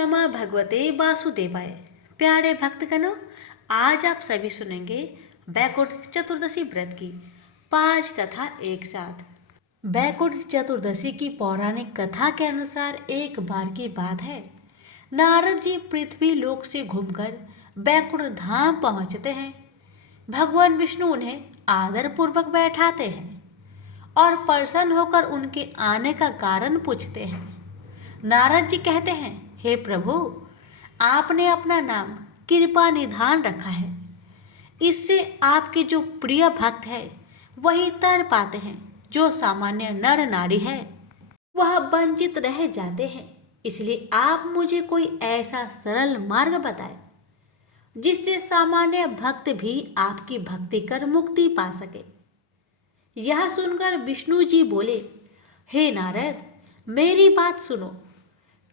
नमः भगवते वासुदेवाय। प्यारे भक्तगणों, आज आप सभी सुनेंगे बैकुंठ चतुर्दशी व्रत की 5 कथा एक साथ। बैकुंठ चतुर्दशी की पौराणिक कथा के अनुसार एक बार की बात है, नारद जी पृथ्वी लोक से घूमकर बैकुंठ धाम पहुंचते हैं। भगवान विष्णु उन्हें आदर पूर्वक बैठाते हैं और प्रसन्न होकर उनके आने का कारण पूछते हैं। नारद जी कहते हैं, हे प्रभु, आपने अपना नाम कृपा निधान रखा है। इससे आपके जो प्रिय भक्त है वही तर पाते हैं। जो सामान्य नर नारी है वह वंचित रह जाते हैं। इसलिए आप मुझे कोई ऐसा सरल मार्ग बताएं जिससे सामान्य भक्त भी आपकी भक्ति कर मुक्ति पा सके। यह सुनकर विष्णु जी बोले, हे नारद, मेरी बात सुनो।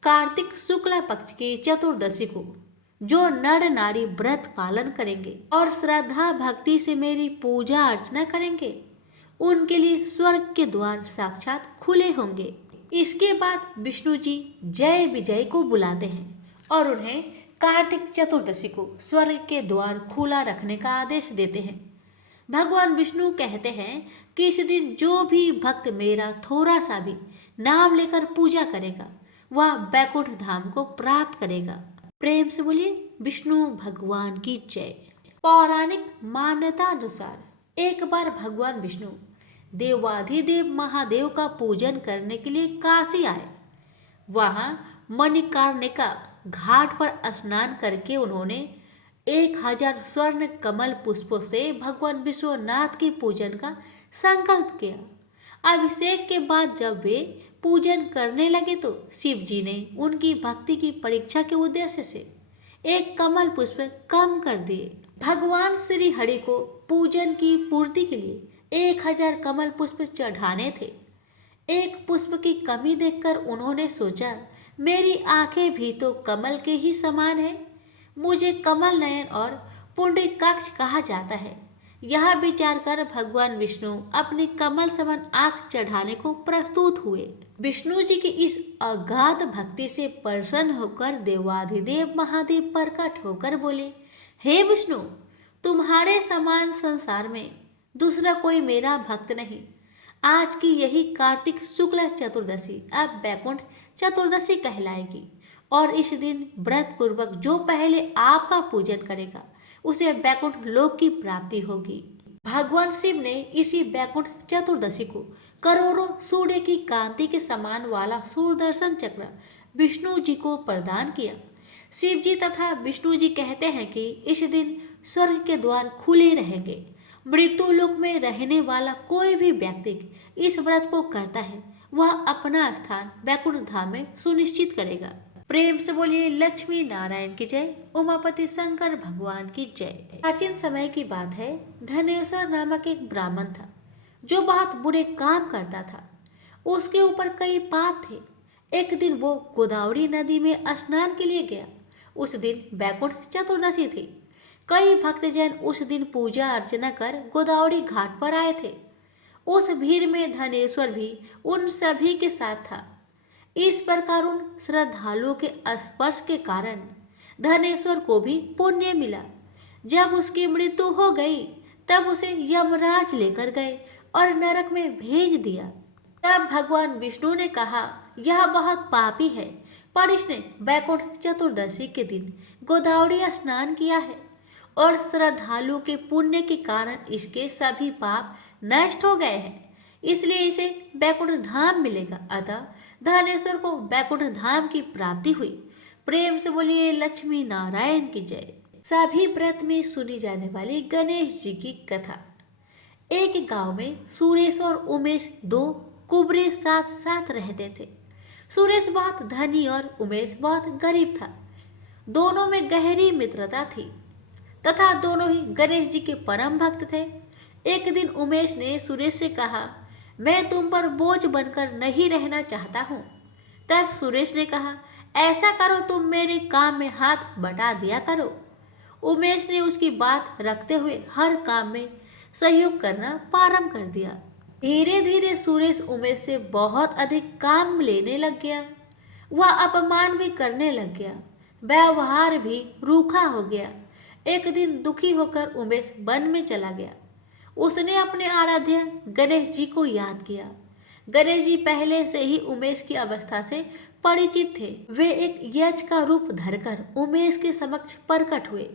कार्तिक शुक्ल पक्ष की चतुर्दशी को जो नर नारी व्रत पालन करेंगे और श्रद्धा भक्ति से मेरी पूजा अर्चना करेंगे, उनके लिए स्वर्ग के द्वार साक्षात खुले होंगे। इसके बाद विष्णु जी जय विजय को बुलाते हैं और उन्हें कार्तिक चतुर्दशी को स्वर्ग के द्वार खुला रखने का आदेश देते हैं। भगवान विष्णु कहते हैं कि इस दिन जो भी भक्त मेरा थोड़ा सा भी नाम लेकर पूजा करेगा वह बैकुंठ धाम को प्राप्त करेगा। प्रेम से बोलिए विष्णु भगवान की जय। पौराणिक मान्यता अनुसार एक बार भगवान विष्णु देवाधिदेव महादेव का पूजन करने के लिए काशी आए। वहां मणिकर्णिका घाट पर स्नान करके उन्होंने 1000 स्वर्ण कमल पुष्पों से भगवान विश्वनाथ के पूजन का संकल्प किया। अभिषेक के बाद जब वे पूजन करने लगे तो शिव जी ने उनकी भक्ति की परीक्षा के उद्देश्य से एक कमल पुष्प कम कर दिए। भगवान श्री हरि को पूजन की पूर्ति के लिए 1000 कमल पुष्प चढ़ाने थे। एक पुष्प की कमी देखकर उन्होंने सोचा, मेरी आंखें भी तो कमल के ही समान है, मुझे कमल नयन और पुंडरीकाक्ष कहा जाता है। यह विचार कर भगवान विष्णु अपनी कमल समान आंख चढ़ाने को प्रस्तुत हुए। विष्णु जी की इस अगाध भक्ति से प्रसन्न होकर देवाधिदेव महादेव प्रकट होकर बोले, हे विष्णु, तुम्हारे समान संसार में दूसरा कोई मेरा भक्त नहीं। आज की यही कार्तिक शुक्ल चतुर्दशी अब बैकुंठ चतुर्दशी कहलाएगी और इस दिन व्रत पूर्वक जो पहले आपका पूजन करेगा उसे बैकुंठ लोक की प्राप्ति होगी। भगवान शिव ने इसी बैकुंठ चतुर्दशी को करोड़ों सूर्य की कांति के समान वाला सुदर्शन चक्र विष्णु जी को प्रदान किया। शिव जी तथा विष्णु जी कहते हैं कि इस दिन स्वर्ग के द्वार खुले रहेंगे। मृत्यु लोक में रहने वाला कोई भी व्यक्ति इस व्रत को करता है वह अपना स्थान बैकुंठ धाम में सुनिश्चित करेगा। प्रेम से बोलिए लक्ष्मी नारायण की जय, उमापति शंकर भगवान की जय। प्राचीन समय की बात है, धनेश्वर नामक एक ब्राह्मण था जो बहुत बुरे काम करता था। उसके ऊपर कई पाप थे। एक दिन वो गोदावरी नदी में स्नान के लिए गया। उस दिन बैकुंठ चतुर्दशी थी। कई भक्तजन उस दिन पूजा अर्चना कर गोदावरी घाट पर आए थे। उस भीड़ में धनेश्वर भी उन सभी के साथ था। इस प्रकार उन श्रद्धालुओं के स्पर्श के कारण धनेश्वर को भी पुण्य मिला। जब उसकी मृत्यु हो गई तब उसे यमराज लेकर गए और नरक में भेज दिया। तब भगवान विष्णु ने कहा, यह बहुत पापी है, पर इसने बैकुंठ चतुर्दशी के दिन गोदावरी स्नान किया है और श्रद्धालुओं के पुण्य के कारण इसके सभी पाप नष्ट हो गए हैं, इसलिए इसे बैकुंठ धाम मिलेगा। अतः धनेश्वर को बैकुंठ धाम की प्राप्ति हुई। प्रेम से बोलिए लक्ष्मी नारायण की जय। सभी व्रत में सुनी जाने वाली गणेश जी की कथा। एक गांव में सुरेश और उमेश दो कुबरे साथ साथ रहते थे। सुरेश बहुत धनी और उमेश बहुत गरीब था। दोनों में गहरी मित्रता थी तथा दोनों ही गणेश जी के परम भक्त थे। एक दिन उमेश ने सुरेश से कहा, मैं तुम पर बोझ बनकर नहीं रहना चाहता हूँ। तब सुरेश ने कहा, ऐसा करो, तुम मेरे काम में हाथ बटा दिया करो। उमेश ने उसकी बात रखते हुए हर काम में सहयोग करना प्रारंभ कर दिया। धीरे धीरे सुरेश उमेश से बहुत अधिक काम लेने लग गया। वह अपमान भी करने लग गया, व्यवहार भी रूखा हो गया। एक दिन दुखी होकर उमेश वन में चला गया। उसने अपने आराध्य गणेश जी को याद किया। गणेश जी पहले से ही उमेश की अवस्था से परिचित थे। वे एक यक्ष का रूप धरकर उमेश के समक्ष प्रकट हुए।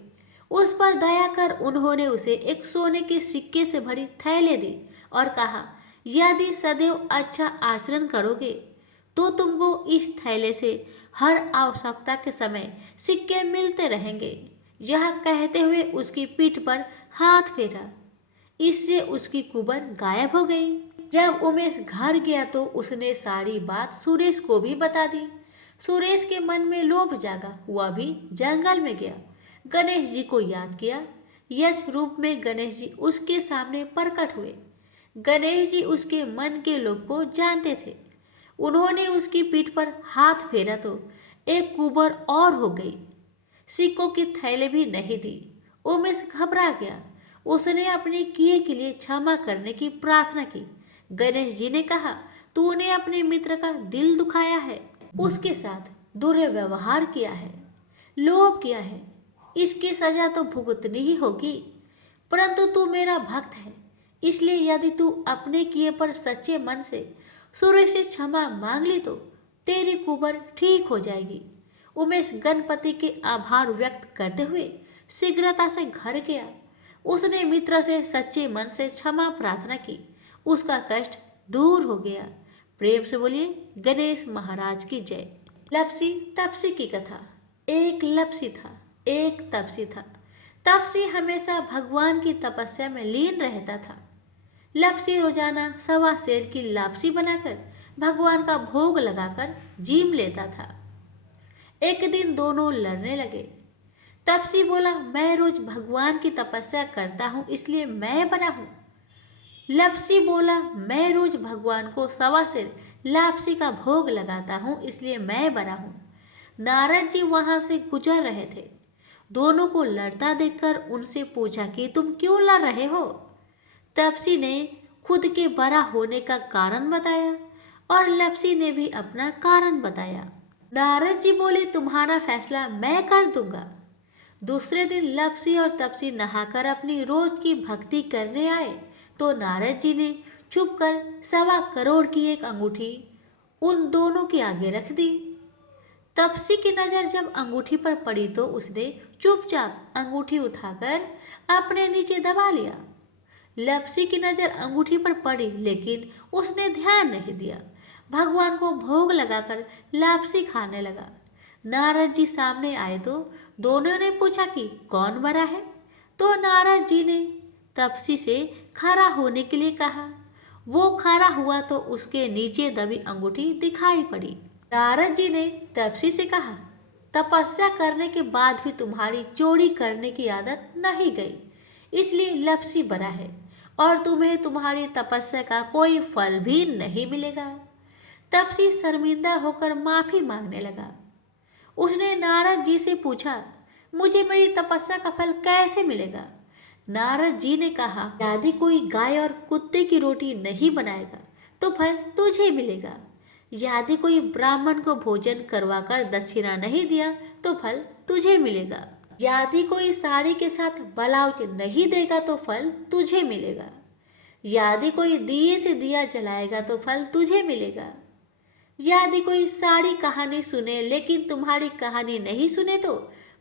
उस पर दया कर उन्होंने उसे एक सोने के सिक्के से भरी थैले दी और कहा, यदि सदैव अच्छा आचरण करोगे तो तुमको इस थैले से हर आवश्यकता के समय सिक्के मिलते रहेंगे। यह कहते हुए उसकी पीठ पर हाथ फेरा। इससे उसकी कुबर गायब हो गई। जब उमेश घर गया तो उसने सारी बात सुरेश को भी बता दी। सुरेश के मन में लोभ जागा। वह भी जंगल में गया, गणेश जी को याद किया। यश रूप में गणेश जी उसके सामने प्रकट हुए। गणेश जी उसके मन के लोभ को जानते थे। उन्होंने उसकी पीठ पर हाथ फेरा तो एक कुबर और हो गई। सिक्कों की थैली भी नहीं दी। उमेश घबरा गया। उसने अपने किए के लिए क्षमा करने की प्रार्थना की। गणेश जी ने कहा, तूने अपने मित्र का दिल दुखाया है, उसके साथ दुर्व्यवहार किया है, लोभ किया है, इसकी सजा तो भुगतनी ही होगी। परंतु तू मेरा भक्त है, इसलिए यदि तू अपने किए पर सच्चे मन से सूर्य से क्षमा मांग ली तो तेरी कुबर ठीक हो जाएगी। उमेश गणपति के आभार व्यक्त करते हुए शीघ्रता से घर गया। उसने मित्र से सच्चे मन से क्षमा प्रार्थना की। उसका कष्ट दूर हो गया। प्रेम से बोलिए गणेश महाराज की जय। लपसी तपसी की कथा। एक लपसी था, एक तपसी था। तपसी हमेशा भगवान की तपस्या में लीन रहता था। लपसी रोजाना 1.25 सेर की लापसी बनाकर भगवान का भोग लगाकर जीम लेता था। एक दिन दोनों लड़ने लगे। तपसी बोला, मैं रोज भगवान की तपस्या करता हूँ इसलिए मैं बड़ा हूँ। लपसी बोला, मैं रोज भगवान को 1.25 सेर लापसी का भोग लगाता हूँ इसलिए मैं बड़ा हूँ। नारद जी वहां से गुजर रहे थे। दोनों को लड़ता देखकर उनसे पूछा कि तुम क्यों लड़ रहे हो। तपसी ने खुद के बड़ा होने का कारण बताया और लपसी ने भी अपना कारण बताया। नारद जी बोले, तुम्हारा फैसला मैं कर दूंगा। दूसरे दिन लपसी और तपसी नहाकर अपनी रोज की भक्ति करने आए तो नारद जी ने छुपकर 1.25 करोड़ की एक अंगूठी उन दोनों के आगे रख दी। तपसी की नजर जब अंगूठी पर पड़ी तो उसने चुपचाप अंगूठी उठाकर अपने नीचे दबा लिया। लपसी की नजर अंगूठी पर पड़ी लेकिन उसने ध्यान नहीं दिया। भगवान को भोग लगाकर लापसी खाने लगा। नारद जी सामने आए तो दोनों ने पूछा कि कौन बड़ा है। तो नारद जी ने तपसी से खड़ा होने के लिए कहा। वो खड़ा हुआ तो उसके नीचे दबी अंगूठी दिखाई पड़ी। नारद जी ने तपसी से कहा, तपस्या करने के बाद भी तुम्हारी चोरी करने की आदत नहीं गई, इसलिए लपसी बड़ा है और तुम्हें तुम्हारी तपस्या का कोई फल भी नहीं मिलेगा। तपसी शर्मिंदा होकर माफी मांगने लगा। उसने नारद जी से पूछा, मुझे मेरी तपस्या का फल कैसे मिलेगा। नारद जी ने कहा, यदि कोई गाय और कुत्ते की रोटी नहीं बनाएगा तो फल तुझे मिलेगा। यदि कोई ब्राह्मण को भोजन करवाकर दक्षिणा नहीं दिया तो फल तुझे मिलेगा। यदि कोई साड़ी के साथ ब्लाउज नहीं देगा तो फल तुझे मिलेगा। यदि कोई दिए से दिया जलाएगा तो फल तुझे मिलेगा। यदि कोई सारी कहानी सुने लेकिन तुम्हारी कहानी नहीं सुने तो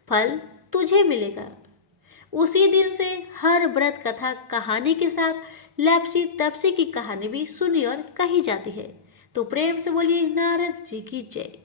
फल तुझे मिलेगा। उसी दिन से हर व्रत कथा कहानी के साथ लपसी तपसी की कहानी भी सुनी और कही जाती है। तो प्रेम से बोलिए नारद जी की जय।